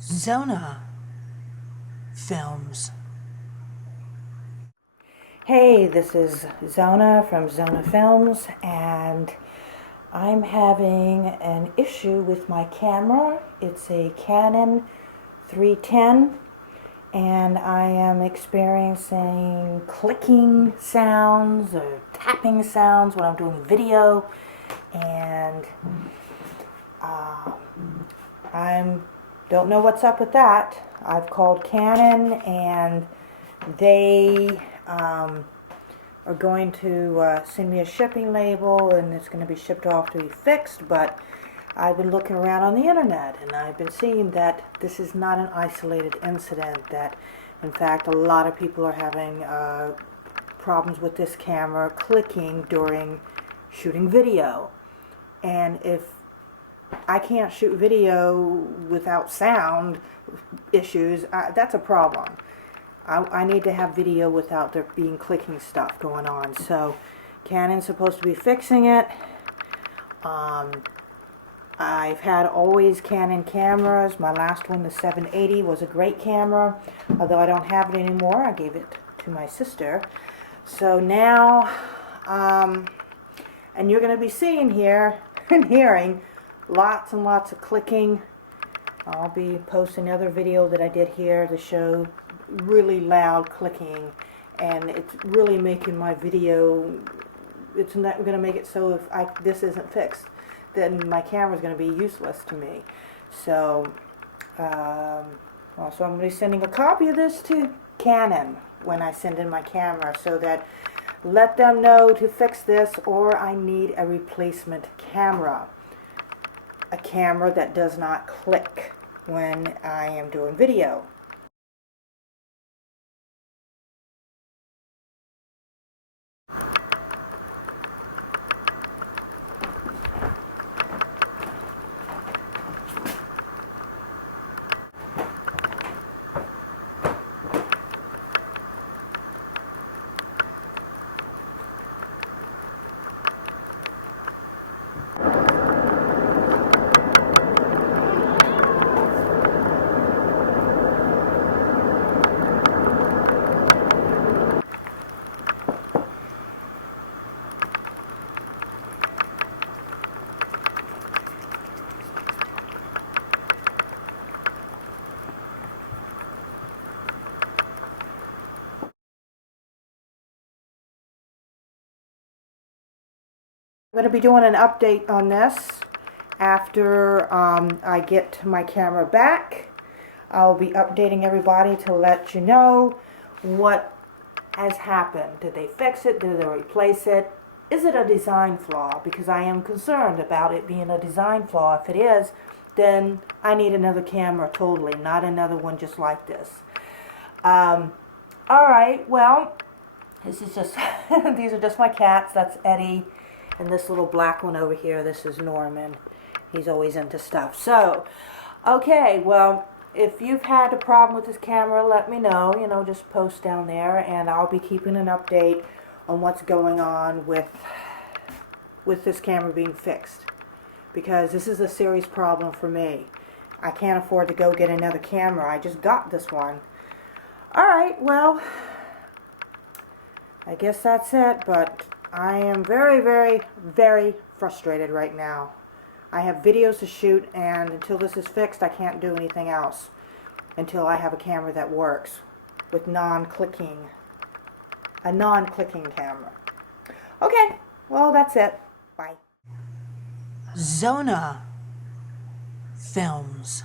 Zona Films. Hey, this is Zona from Zona Films, and I'm having an issue with my camera. It's a Canon 310, and I am experiencing clicking sounds or tapping sounds when I'm doing video, and I don't know what's up with that. I've called Canon, and they are going to send me a shipping label, and it's going to be shipped off to be fixed. But I've been looking around on the internet, and I've been seeing that this is not an isolated incident, that in fact a lot of people are having problems with this camera clicking during shooting video. And if I can't shoot video without sound issues, that's a problem. I need to have video without there being clicking stuff going on. So Canon's supposed to be fixing it. I've had always Canon cameras. My last one, the 780, was a great camera. Although I don't have it anymore, I gave it to my sister. So now, and you're going to be seeing here and hearing lots and lots of clicking. I'll be posting another video that I did here to show really loud clicking, and it's really making my video, it's not going to make it so if this isn't fixed, then my camera is going to be useless to me. So, also I'm going to be sending a copy of this to Canon when I send in my camera, so that let them know to fix this, or I need a replacement camera. A camera that does not click when I am doing video. I'm going to be doing an update on this after I get my camera back. I'll be updating everybody to let you know what has happened. Did they fix it? Did they replace it? Is it a design flaw? Because I am concerned about it being a design flaw. If it is, then I need another camera totally, not another one just like this. Alright, well, this is just, these are just my cats. That's Eddie. And this little black one over here, this is Norman. He's always into stuff. So, okay, well, if you've had a problem with this camera, let me know. You know, just post down there, and I'll be keeping an update on what's going on with this camera being fixed. Because this is a serious problem for me. I can't afford to go get another camera. I just got this one. Alright, well, I guess that's it, but I am very, very, very frustrated right now. I have videos to shoot, and until this is fixed, I can't do anything else until I have a camera that works with non-clicking, a non-clicking camera. Okay, well, that's it. Bye. Zona Films.